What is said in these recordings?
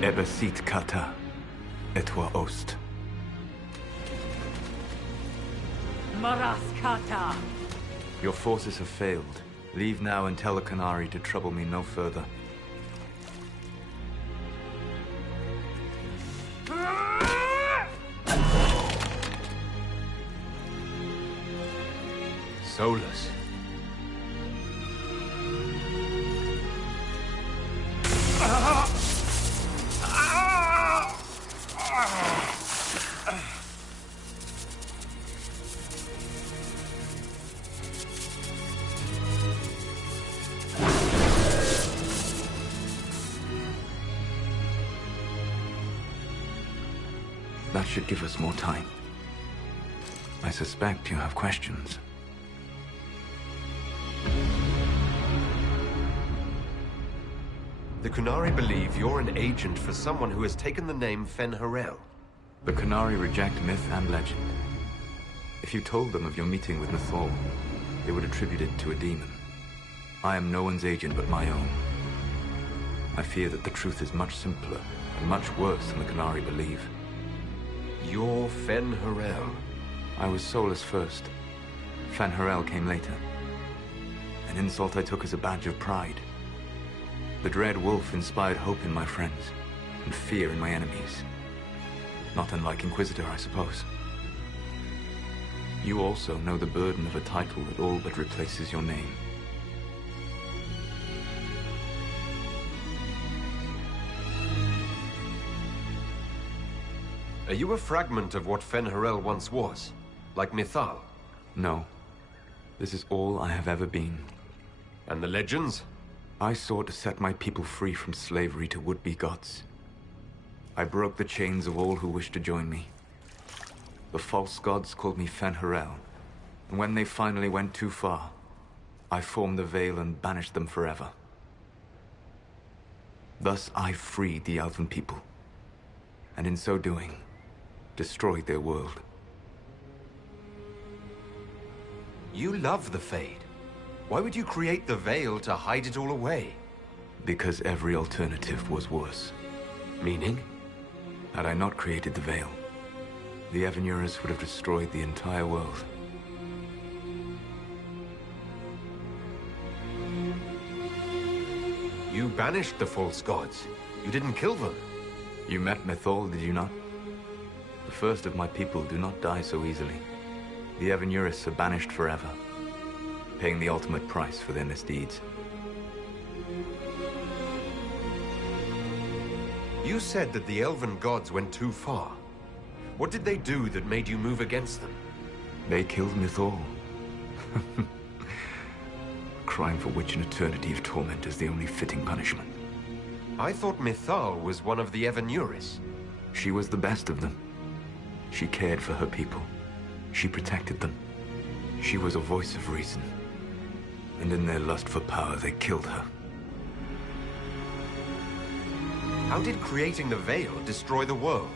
Ebesit kata, etwa ost. Maras kata. Your forces have failed. Leave now and tell the Canary to trouble me no further. Solus. That should give us more time. I suspect you have questions. The Canary believe you're an agent for someone who has taken the name Fen'Harel. The Canary reject myth and legend. If you told them of your meeting with Mythal, they would attribute it to a demon. I am no one's agent but my own. I fear that the truth is much simpler and much worse than the Canary believe. You're Fen'Harel. I was Solus first. Fen'Harel came later. An insult I took as a badge of pride. The dread wolf inspired hope in my friends, and fear in my enemies. Not unlike Inquisitor, I suppose. You also know the burden of a title that all but replaces your name. Are you a fragment of what Fen'Harel once was? Like Mythal? No. This is all I have ever been. And the legends? I sought to set my people free from slavery to would-be gods. I broke the chains of all who wished to join me. The false gods called me Fen'Harel, and when they finally went too far, I formed the Veil and banished them forever. Thus I freed the Elven people, and in so doing, destroyed their world. You love the Fade. Why would you create the Veil to hide it all away? Because every alternative was worse. Meaning? Had I not created the Veil, the Evanurus would have destroyed the entire world. You banished the false gods. You didn't kill them. You met Mythal, did you not? The first of my people do not die so easily. The Evanurus are banished forever, paying the ultimate price for their misdeeds. You said that the Elven gods went too far. What did they do that made you move against them? They killed Mythal. Crime for which an eternity of torment is the only fitting punishment. I thought Mythal was one of the Evanurus. She was the best of them. She cared for her people. She protected them. She was a voice of reason. And in their lust for power, they killed her. How did creating the Veil destroy the world?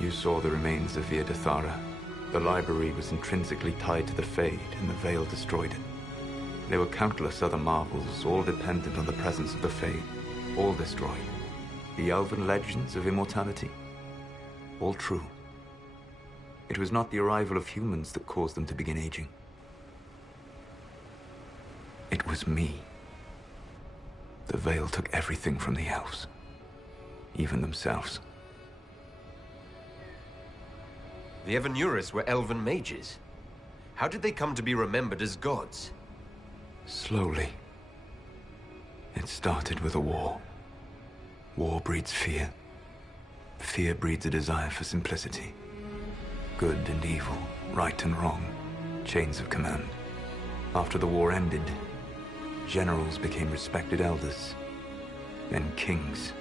You saw the remains of Via Dathara. The library was intrinsically tied to the Fade, and the Veil destroyed it. There were countless other marvels, all dependent on the presence of the Fade, all destroyed. The Elven legends of immortality, all true. It was not the arrival of humans that caused them to begin aging. It was me. The Veil took everything from the elves, even themselves. The Evanurus were elven mages. How did they come to be remembered as gods? Slowly. It started with a war. War breeds fear. Fear breeds a desire for simplicity. Good and evil, right and wrong, chains of command. After the war ended, generals became respected elders, then kings,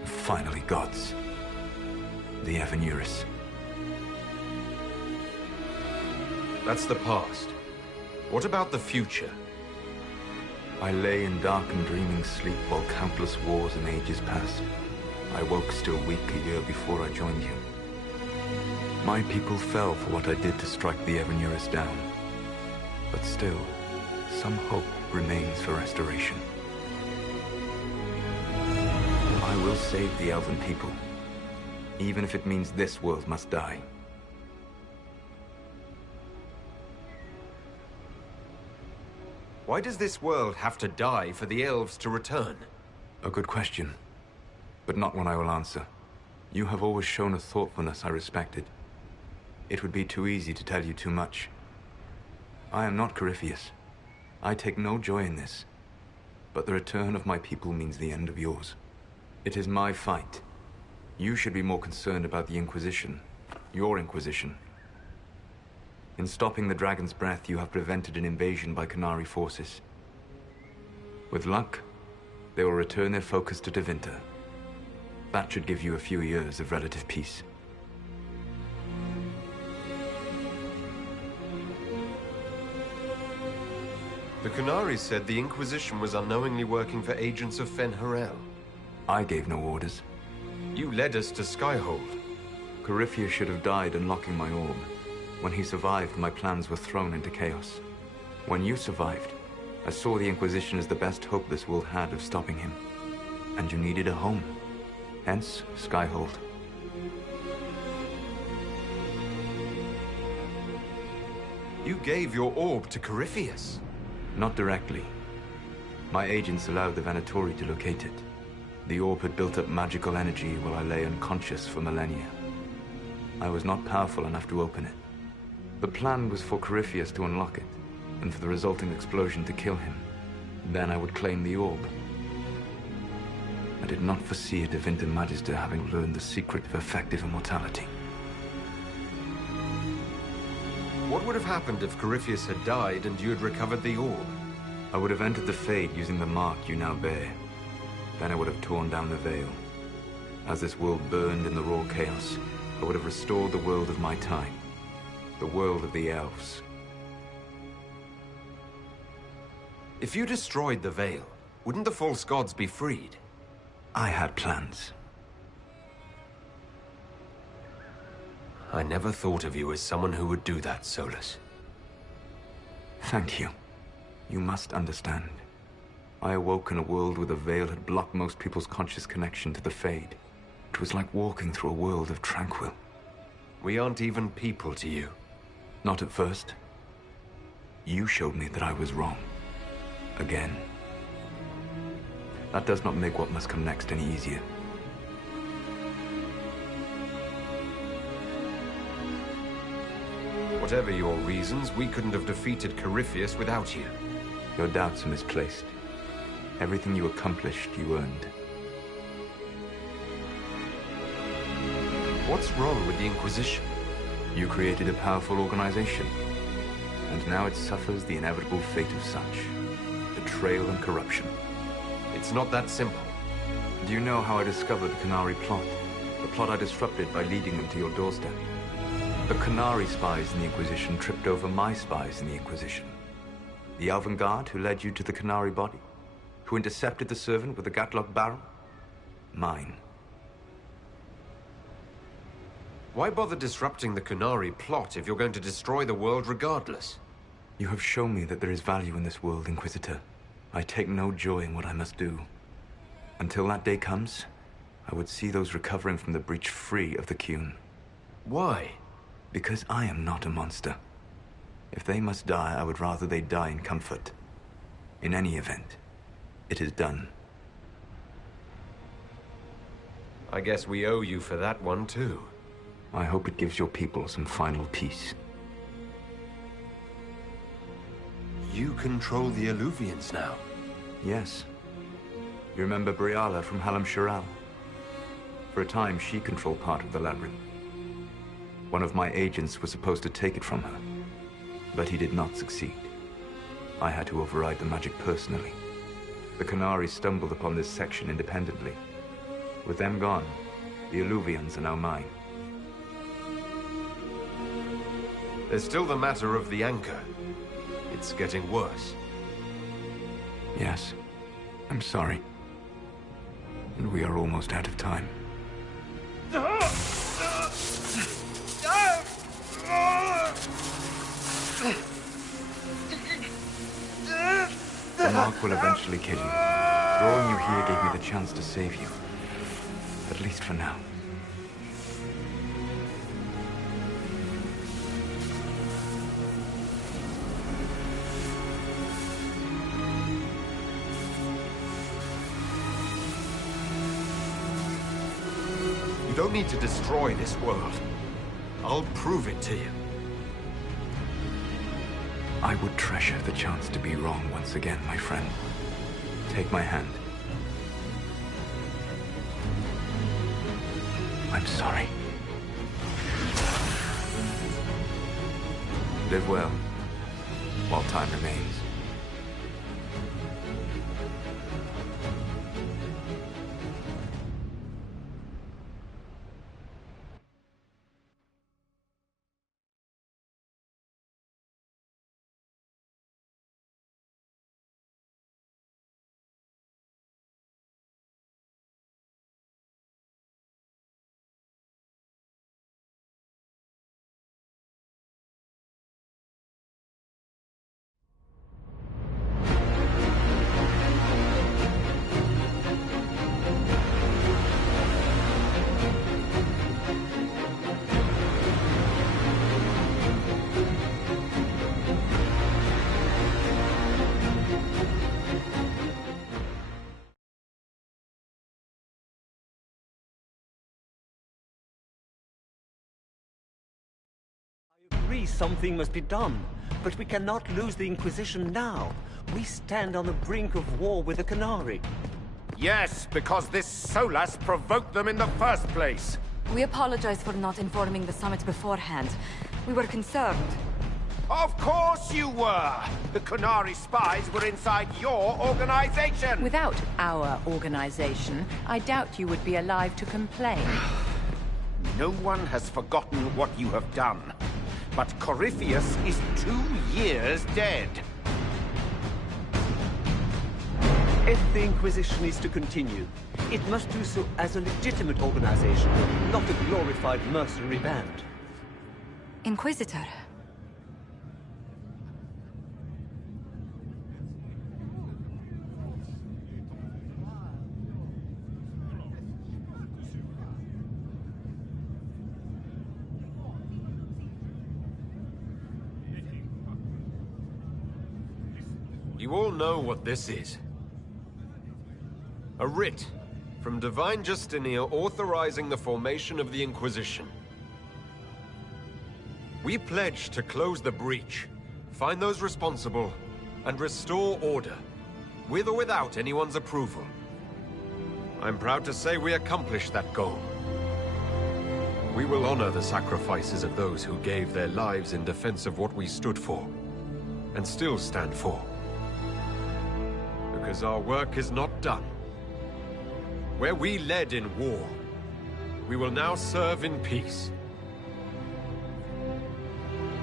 and finally gods. The Evanurus. That's the past. What about the future? I lay in dark and dreaming sleep while countless wars and ages passed. I woke still weak a year before I joined you. My people fell for what I did to strike the ever-nearest down. But still, some hope remains for restoration. I will save the elven people, even if it means this world must die. Why does this world have to die for the elves to return? A good question, but not one I will answer. You have always shown a thoughtfulness I respected. It would be too easy to tell you too much. I am not Corypheus. I take no joy in this. But the return of my people means the end of yours. It is my fight. You should be more concerned about the Inquisition. Your Inquisition. In stopping the Dragon's Breath, you have prevented an invasion by Qunari forces. With luck, they will return their focus to Tevinter. That should give you a few years of relative peace. The Qunari said the Inquisition was unknowingly working for agents of Fen-Harel. I gave no orders. You led us to Skyhold. Corypheus should have died unlocking my orb. When he survived, my plans were thrown into chaos. When you survived, I saw the Inquisition as the best hope this world had of stopping him. And you needed a home. Hence, Skyhold. You gave your orb to Corypheus? Not directly. My agents allowed the Venatori to locate it. The orb had built up magical energy while I lay unconscious for millennia. I was not powerful enough to open it. The plan was for Corypheus to unlock it, and for the resulting explosion to kill him. Then I would claim the orb. I did not foresee a Tevinter Magister having learned the secret of effective immortality. What would have happened if Corypheus had died and you had recovered the orb? I would have entered the Fade using the mark you now bear. Then I would have torn down the veil. As this world burned in the raw chaos, I would have restored the world of my time. The world of the elves. If you destroyed the veil, wouldn't the false gods be freed? I had plans. I never thought of you as someone who would do that, Solus. Thank you. You must understand. I awoke in a world where the veil had blocked most people's conscious connection to the Fade. It was like walking through a world of tranquil. We aren't even people to you. Not at first. You showed me that I was wrong. Again. That does not make what must come next any easier. Whatever your reasons, we couldn't have defeated Corypheus without you. Your doubts are misplaced. Everything you accomplished, you earned. What's wrong with the Inquisition? You created a powerful organization, and now it suffers the inevitable fate of such. Betrayal and corruption. It's not that simple. Do you know how I discovered the Qunari plot? The plot I disrupted by leading them to your doorstep. The Qunari spies in the Inquisition tripped over my spies in the Inquisition. The Elven Guard who led you to the Qunari body? Who intercepted the servant with the Gatlock barrel? Mine. Why bother disrupting the Qunari plot if you're going to destroy the world regardless? You have shown me that there is value in this world, Inquisitor. I take no joy in what I must do. Until that day comes, I would see those recovering from the breach free of the Qun. Why? Because I am not a monster. If they must die, I would rather they die in comfort. In any event, it is done. I guess we owe you for that one, too. I hope it gives your people some final peace. You control the Alluvians now? Yes. You remember Briala from Halam Shiral? For a time, she controlled part of the labyrinth. One of my agents was supposed to take it from her, but he did not succeed. I had to override the magic personally. The Qunari stumbled upon this section independently. With them gone, the Alluvians are now mine. There's still the matter of the anchor. It's getting worse. Yes, I'm sorry. And we are almost out of time. The mark will eventually kill you. Drawing you here gave me the chance to save you. At least for now. You don't need to destroy this world. I'll prove it to you. I would treasure the chance to be wrong once again, my friend. Take my hand. I'm sorry. Live well, while time remains. Agree something must be done, but we cannot lose the Inquisition now. We stand on the brink of war with the Canary. Yes, because this Solas provoked them in the first place. We apologize for not informing the summit beforehand. We were concerned. Of course you were! The Canary spies were inside your organization! Without our organization, I doubt you would be alive to complain. No one has forgotten what you have done. But Corypheus is 2 years dead. If the Inquisition is to continue, it must do so as a legitimate organization, not a glorified mercenary band. Inquisitor. You all know what this is. A writ from Divine Justinia authorizing the formation of the Inquisition. We pledge to close the breach, find those responsible, and restore order, with or without anyone's approval. I'm proud to say we accomplished that goal. We will honor the sacrifices of those who gave their lives in defense of what we stood for, and still stand for. Because our work is not done. Where we led in war, we will now serve in peace.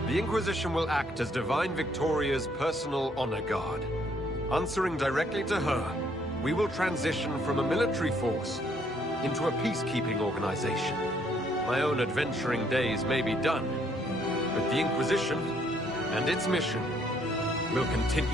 The Inquisition will act as Divine Victoria's personal honor guard. Answering directly to her, we will transition from a military force into a peacekeeping organization. My own adventuring days may be done, but the Inquisition and its mission will continue.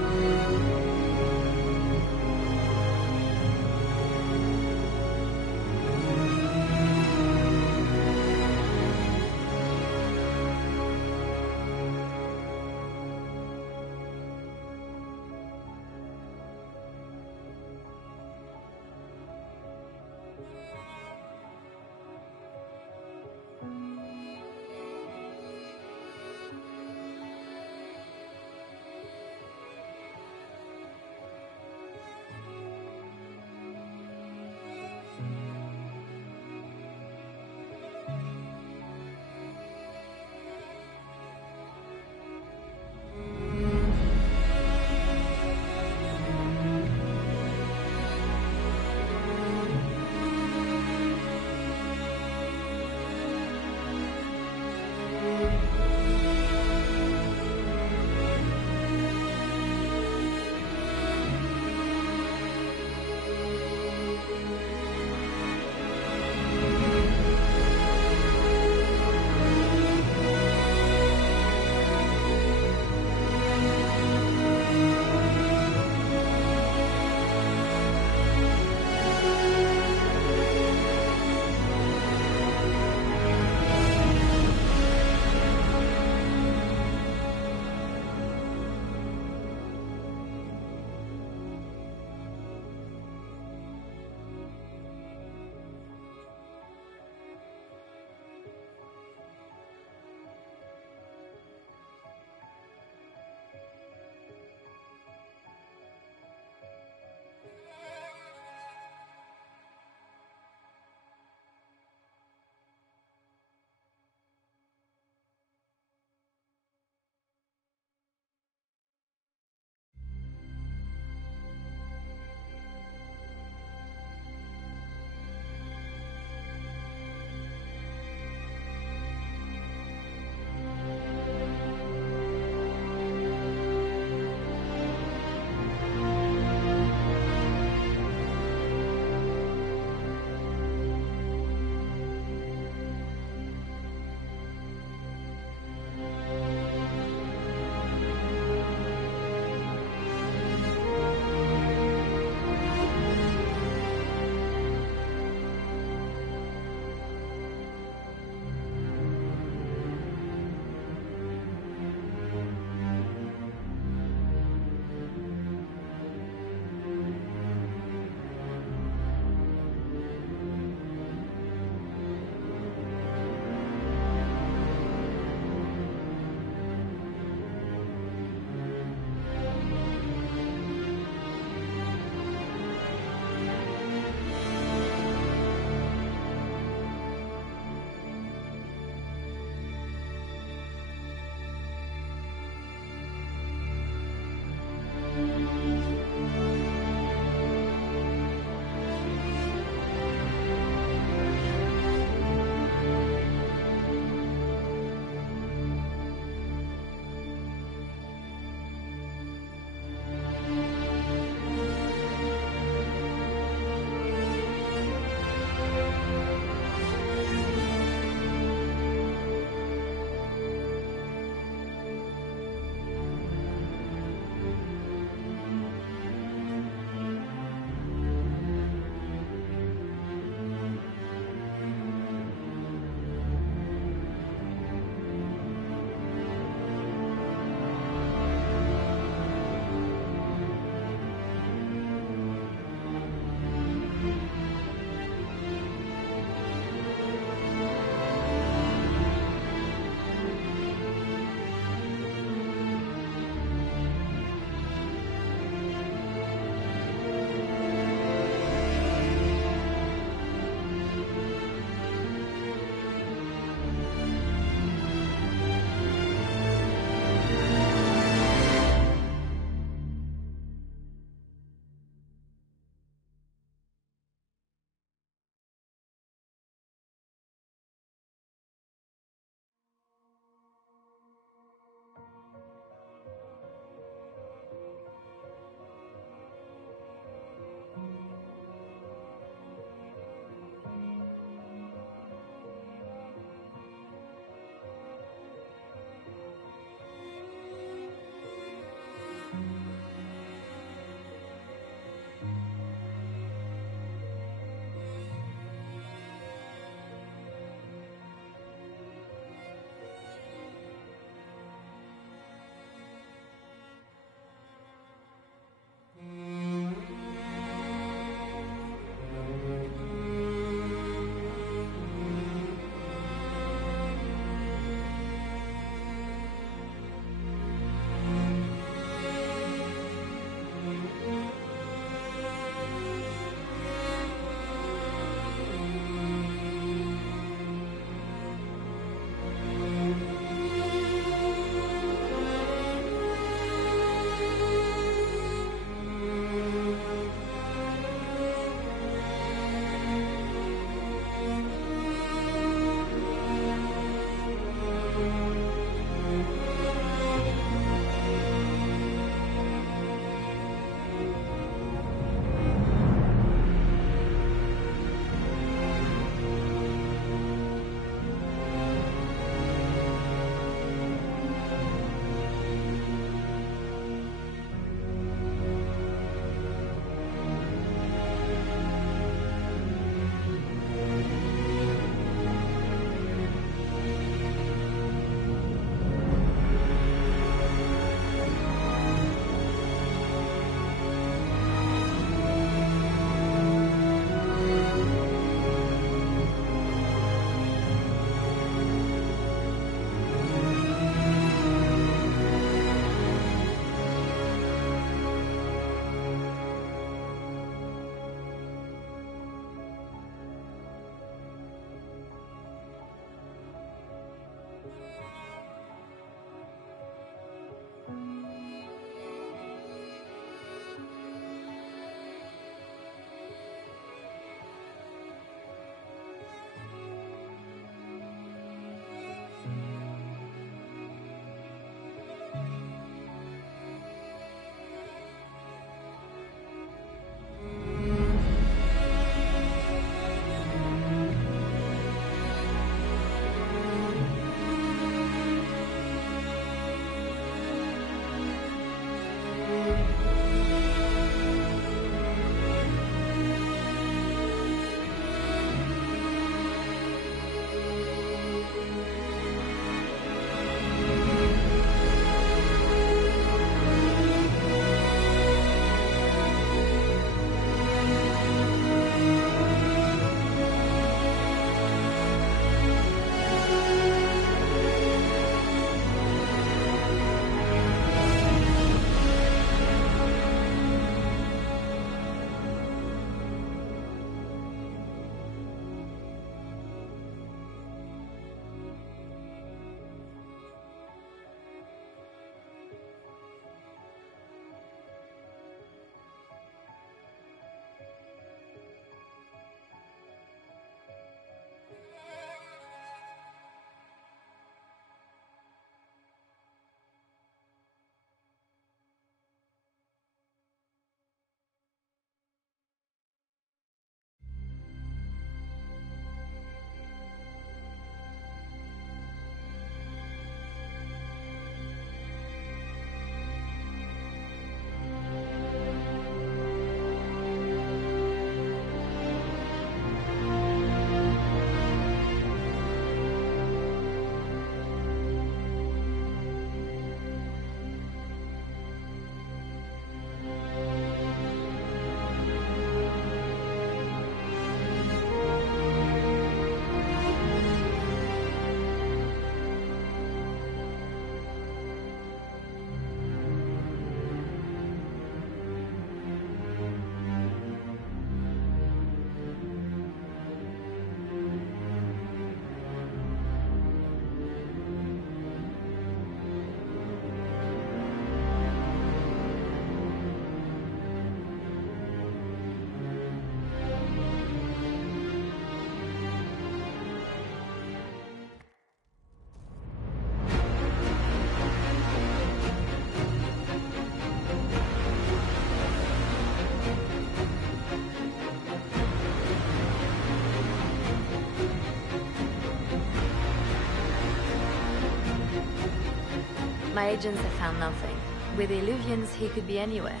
My agents have found nothing. With the Illuvians, he could be anywhere.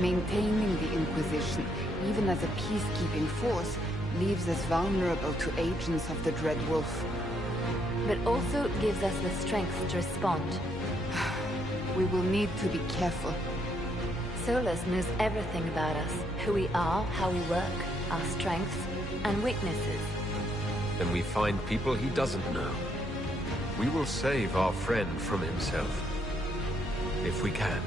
Maintaining the Inquisition, even as a peacekeeping force, leaves us vulnerable to agents of the Dread Wolf. But also gives us the strength to respond. We will need to be careful. Solus knows everything about us. Who we are, how we work, our strengths and weaknesses. Then we find people he doesn't know. We will save our friend from himself. If we can.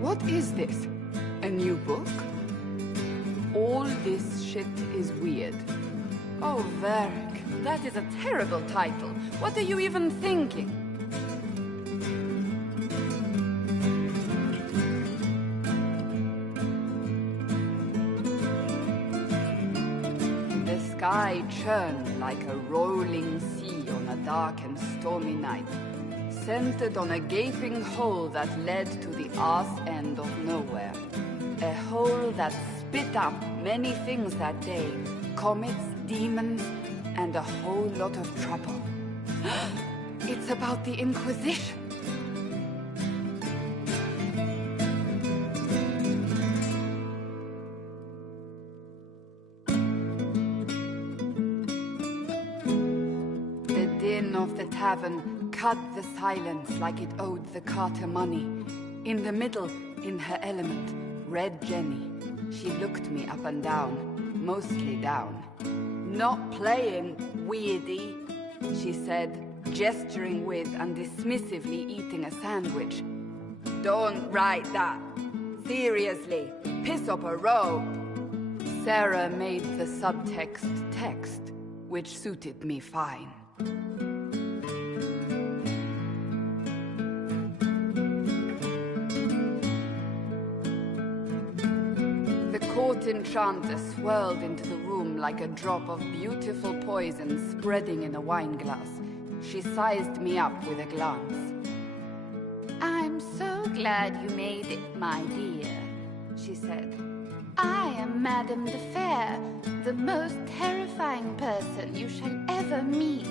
What is this? A new book? All this shit is weird. Oh, Varric, that is a terrible title. What are you even thinking? The sky churned like a rolling sea on a dark and stormy night, centered on a gaping hole that led to the arse end of nowhere. A hole that spit up many things that day. Comets, demons, and a whole lot of trouble. It's about the Inquisition. The din of the tavern cut the silence like it owed the carter money. In the middle, in her element, Red Jenny. She looked me up and down, mostly down. Not playing, weirdy, she said, gesturing with and dismissively eating a sandwich. Don't write that. Seriously, piss up a row. Sarah made the subtext text, which suited me fine. Enchanter swirled into the room like a drop of beautiful poison spreading in a wineglass. She sized me up with a glance. I'm so glad you made it, my dear, she said. I am Madame the Fair, the most terrifying person you shall ever meet.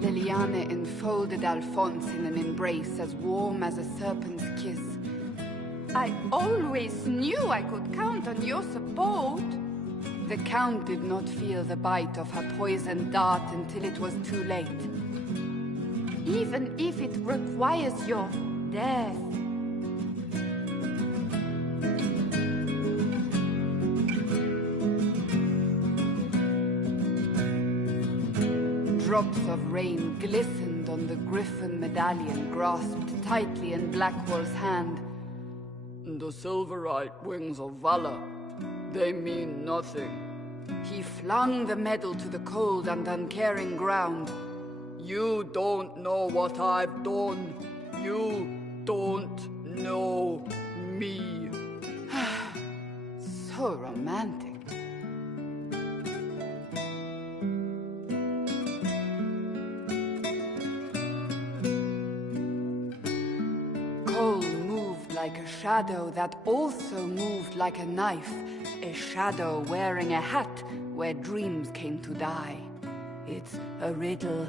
Liliana enfolded Alphonse in an embrace as warm as a serpent's kiss. I always knew I could count on your support. The Count did not feel the bite of her poisoned dart until it was too late. Even if it requires your death. Drops of rain glistened on the griffin medallion grasped tightly in Blackwall's hand. The silverite wings of valor, they mean nothing. He flung the medal to the cold and uncaring ground. You don't know what I've done. You don't know me. So romantic. Cole moved like a shadow that also moved like a knife. A shadow wearing a hat where dreams came to die. It's a riddle,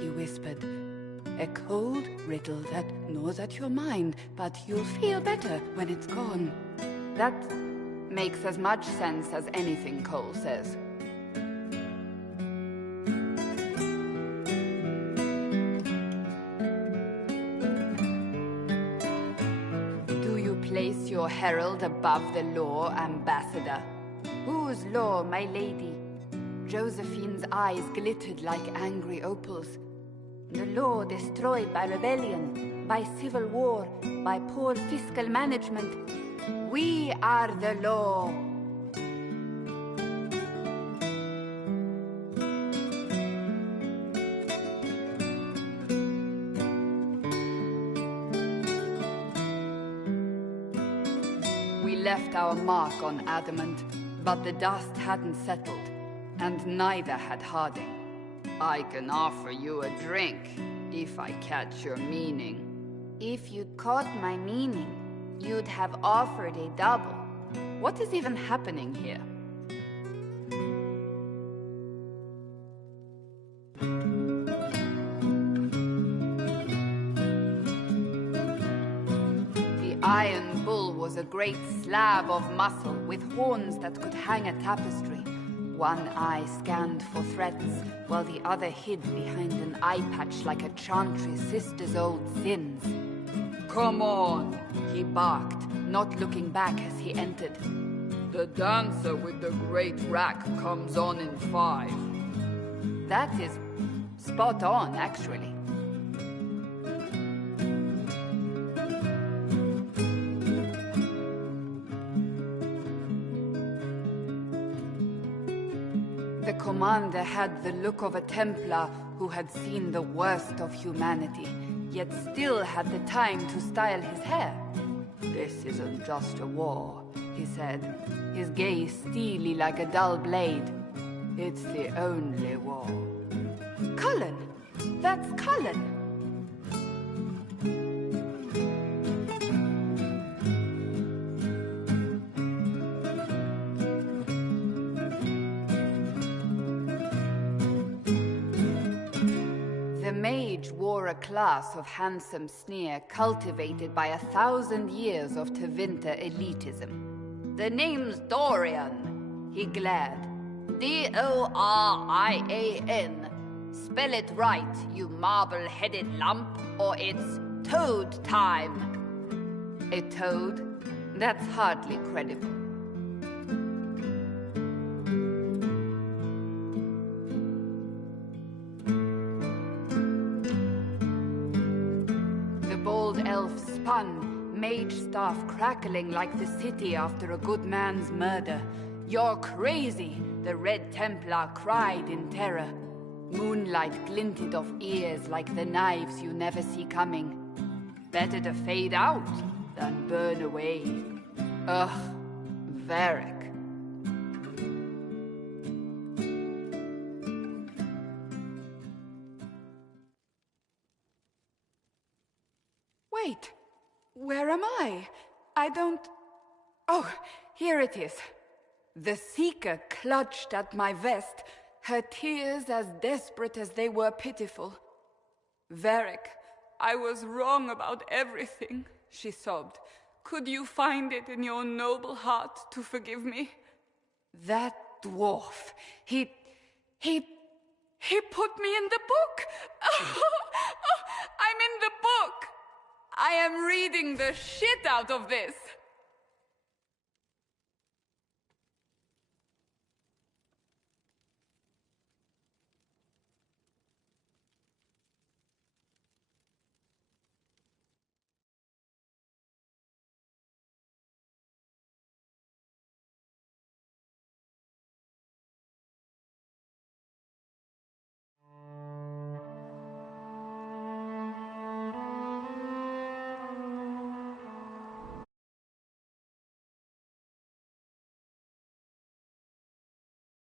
he whispered. A cold riddle that gnaws at your mind, but you'll feel better when it's gone. That makes as much sense as anything Cole says. Do you place your herald above the law, Ambassador? Whose law, my lady? Josephine's eyes glittered like angry opals. The law destroyed by rebellion, by civil war, by poor fiscal management. We are the law. We left our mark on adamant, but the dust hadn't settled, and neither had Harding. I can offer you a drink, if I catch your meaning. If you'd caught my meaning, you'd have offered a double. What is even happening here? The Iron Bull was a great slab of muscle with horns that could hang a tapestry. One eye scanned for threats, while the other hid behind an eye patch like a chantry sister's old sins. Come on, he barked, not looking back as he entered. The dancer with the great rack comes on in 5. That is spot on, actually. The commander had the look of a Templar who had seen the worst of humanity, yet still had the time to style his hair. This isn't just a war, he said, his gaze steely like a dull blade. It's the only war. Cullen! That's Cullen! The mage wore a class of handsome sneer cultivated by 1,000 years of Tevinter elitism. The name's Dorian, he glared. D-O-R-I-A-N. Spell it right, you marble-headed lump, or it's toad time. A toad? That's hardly credible. The bold elf spun, mage staff crackling like the city after a good man's murder. You're crazy, the Red Templar cried in terror. Moonlight glinted off ears like the knives you never see coming. Better to fade out than burn away. Ugh, Varric. Wait, where am I? I don't... Oh, here it is. The Seeker clutched at my vest, her tears as desperate as they were pitiful. Varric, I was wrong about everything, she sobbed. Could you find it in your noble heart to forgive me? That dwarf, he put me in the book! I'm in the book! I am reading the shit out of this!